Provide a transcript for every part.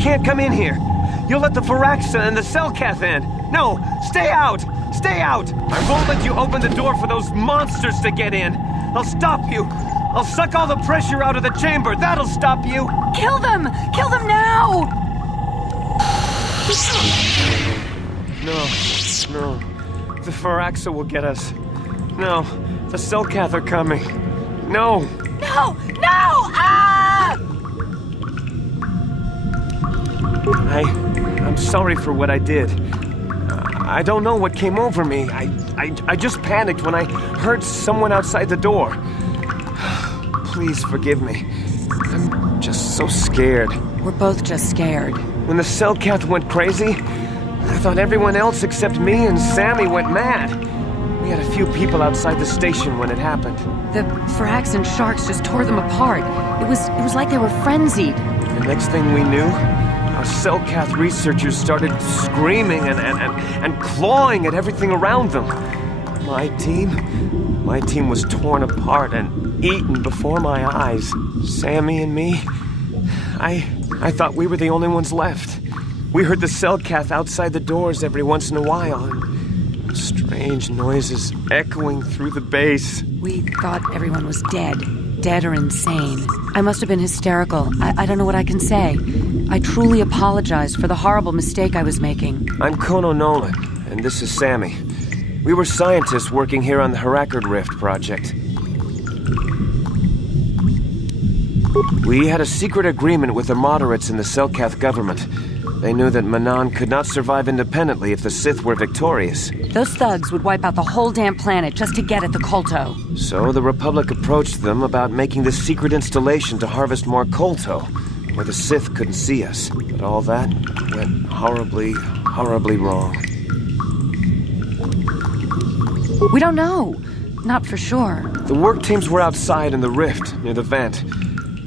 can't come in here. You'll let the Varaxa and the Selkath in. No, stay out! Stay out! I won't let you open the door for those monsters to get in. I'll stop you. I'll suck all the pressure out of the chamber. That'll stop you. Kill them! Kill them now! No. The Varaxa will get us. No, the Selkath are coming. No! No! No! Ah! I'm sorry for what I did. I don't know what came over me. I just panicked when I heard someone outside the door. Please forgive me. I'm just so scared. We're both just scared. When the Selkath went crazy, I thought everyone else except me and Sammy went mad. We had a few people outside the station when it happened. The Frax and Sharks just tore them apart. It was like they were frenzied. The next thing we knew, our Selkath researchers started screaming and clawing at everything around them. My team was torn apart and eaten before my eyes. Sammy and me, I thought we were the only ones left. We heard the Selkath outside the doors every once in a while, and strange noises echoing through the base. We thought everyone was dead or insane. I must have been hysterical. I don't know what I can say. I truly apologize for the horrible mistake I was making. I'm Kono Nolan, and this is Sammy. We were scientists working here on the Harakard Rift project. We had a secret agreement with the moderates in the Selkath government. They knew that Manaan could not survive independently if the Sith were victorious. Those thugs would wipe out the whole damn planet just to get at the Kolto. So the Republic approached them about making this secret installation to harvest more Kolto, where the Sith couldn't see us. But all that went horribly wrong. We don't know. Not for sure. The work teams were outside in the rift, near the vent.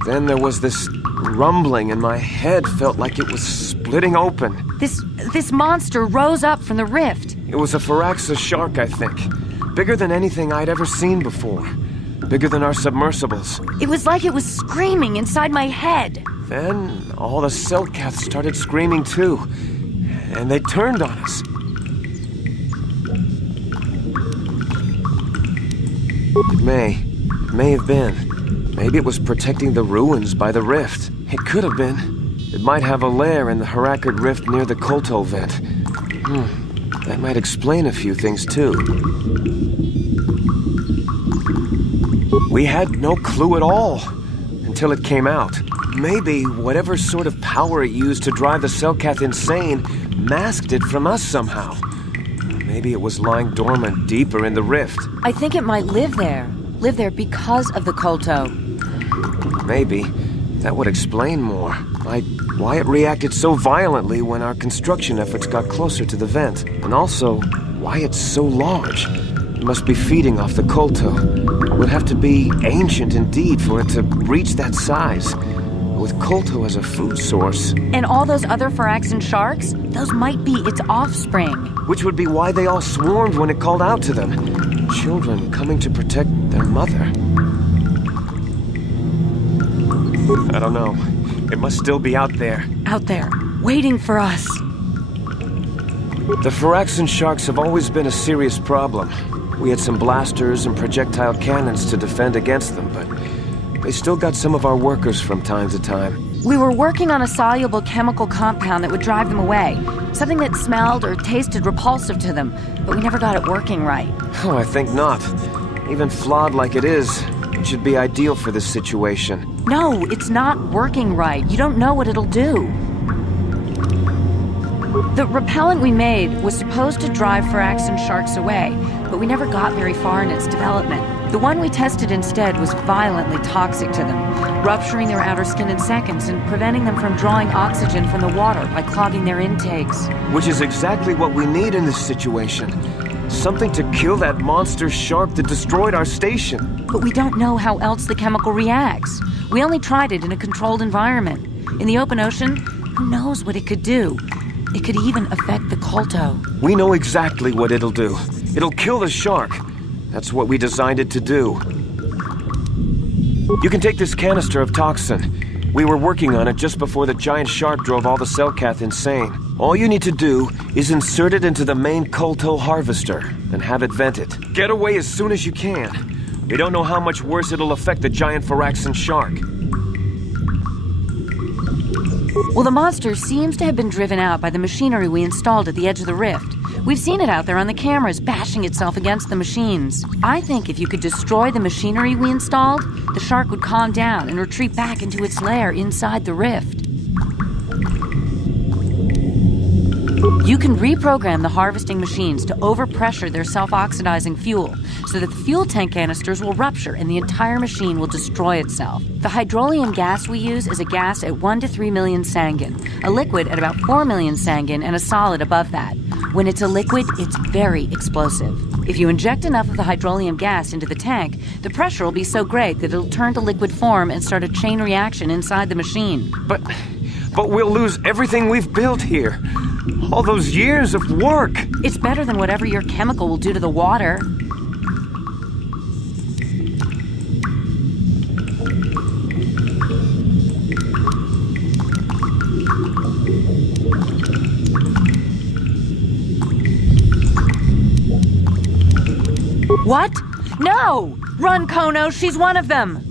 Then there was this rumbling, and my head felt like it was splitting open. This monster rose up from the rift. It was a Varaxa shark, I think. Bigger than anything I'd ever seen before. Bigger than our submersibles. It was like it was screaming inside my head. Then all the Selkath started screaming too. And they turned on us. It may have been. Maybe it was protecting the ruins by the rift. It could have been. It might have a lair in the Harakard Rift near the Kolto vent. That might explain a few things too. We had no clue at all until it came out. Maybe whatever sort of power it used to drive the Selkath insane masked it from us somehow. Maybe it was lying dormant deeper in the rift. I think it might live there. Live there because of the Kolto. Maybe. That would explain more. Like why it reacted so violently when our construction efforts got closer to the vent. And also, why it's so large. It must be feeding off the Kolto. It would have to be ancient indeed for it to reach that size. With Kolto as a food source. And all those other Faraxan sharks? Those might be its offspring. Which would be why they all swarmed when it called out to them. Children coming to protect their mother. I don't know. It must still be out there. Out there, waiting for us. The Faraxan sharks have always been a serious problem. We had some blasters and projectile cannons to defend against them, but they still got some of our workers from time to time. We were working on a soluble chemical compound that would drive them away. Something that smelled or tasted repulsive to them, but we never got it working right. Oh, I think not. Even flawed like it is, it should be ideal for this situation. No, it's not working right. You don't know what it'll do. The repellent we made was supposed to drive Faraxan sharks away, but we never got very far in its development. The one we tested instead was violently toxic to them, rupturing their outer skin in seconds and preventing them from drawing oxygen from the water by clogging their intakes. Which is exactly what we need in this situation. Something to kill that monster shark that destroyed our station. But we don't know how else the chemical reacts. We only tried it in a controlled environment. In the open ocean, who knows what it could do? It could even affect the Kolto. We know exactly what it'll do. It'll kill the shark. That's what we designed it to do. You can take this canister of toxin. We were working on it just before the giant shark drove all the Cellcath insane. All you need to do is insert it into the main Kolto harvester and have it vented. Get away as soon as you can. We don't know how much worse it'll affect the giant Phyraxan shark. Well, the monster seems to have been driven out by the machinery we installed at the edge of the rift. We've seen it out there on the cameras, bashing itself against the machines. I think if you could destroy the machinery we installed, the shark would calm down and retreat back into its lair inside the rift. You can reprogram the harvesting machines to overpressure their self-oxidizing fuel so that the fuel tank canisters will rupture and the entire machine will destroy itself. The hydrolium gas we use is a gas at 1 to 3 million sangin, a liquid at about 4 million sangin, and a solid above that. When it's a liquid, it's very explosive. If you inject enough of the hydrolium gas into the tank, the pressure will be so great that it'll turn to liquid form and start a chain reaction inside the machine. But we'll lose everything we've built here. All those years of work. It's better than whatever your chemical will do to the water. What? No! Run, Kono! She's one of them!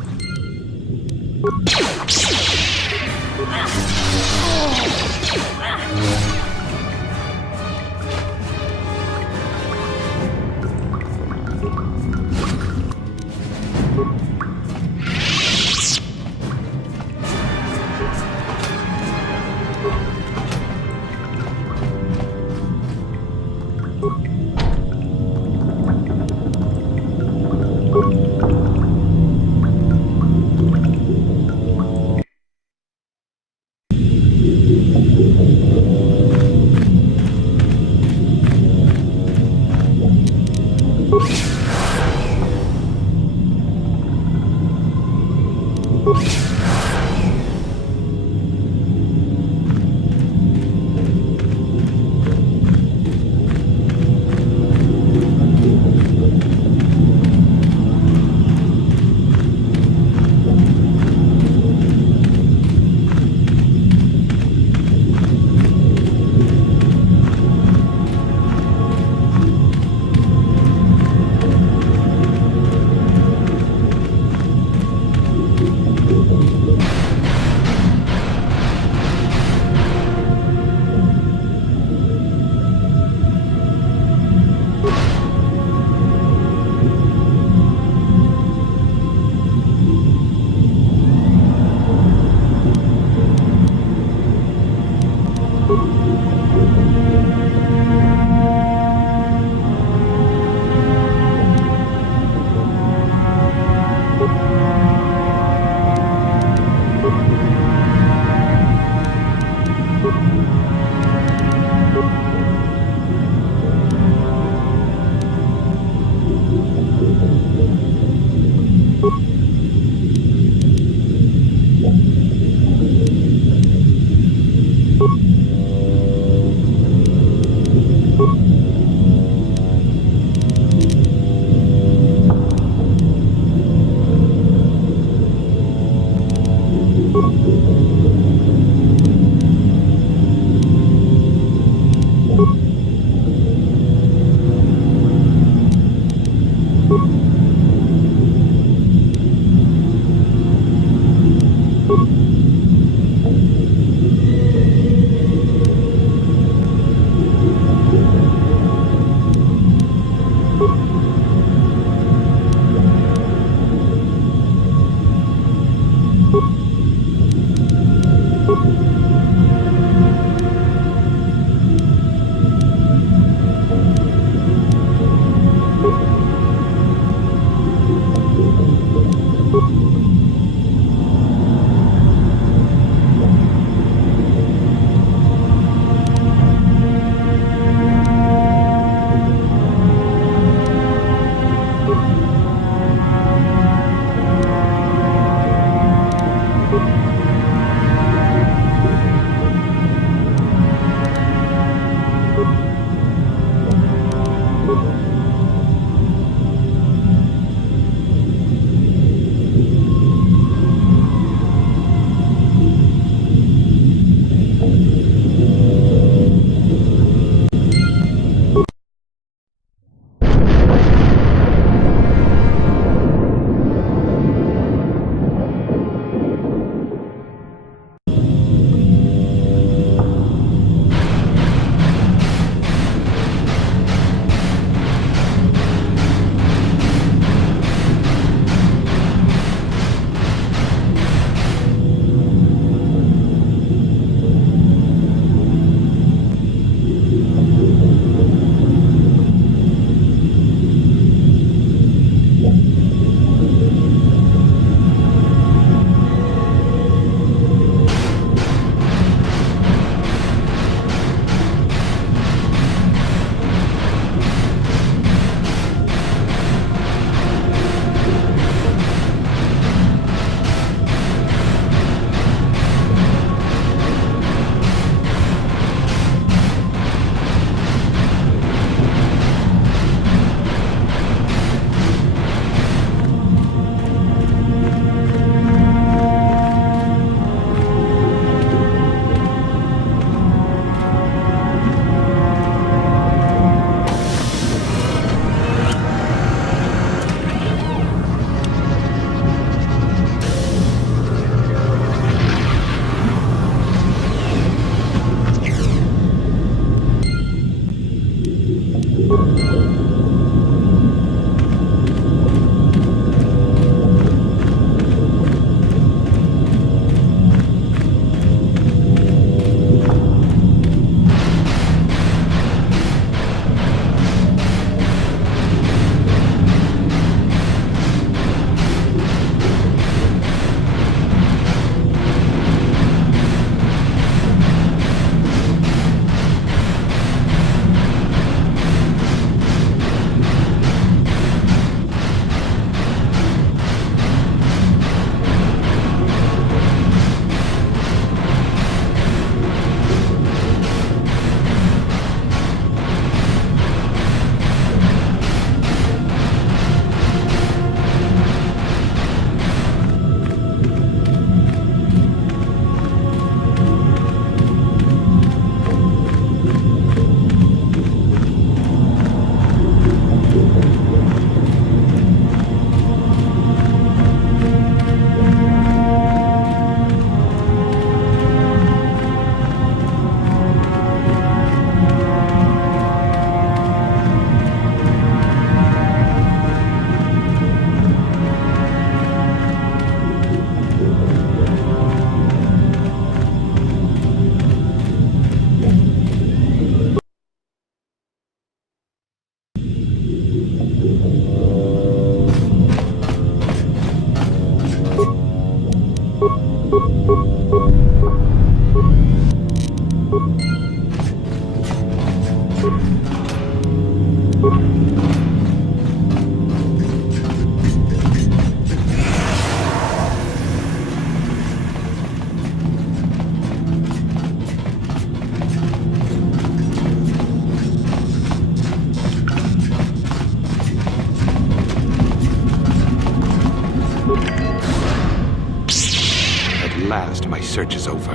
my search is over.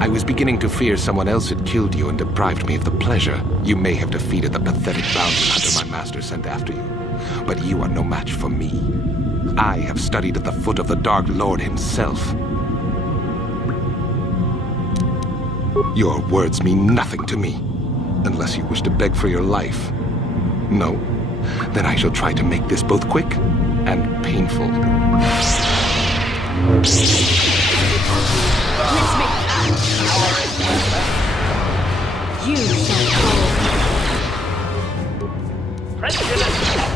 I was beginning to fear someone else had killed you and deprived me of the pleasure you may have defeated the pathetic bounty hunter my master sent after you. But you are no match for me. I have studied at the foot of the Dark Lord himself. Your words mean nothing to me, unless you wish to beg for your life. No? Then I shall try to make this both quick and painful. Let's make you shall Progenitor.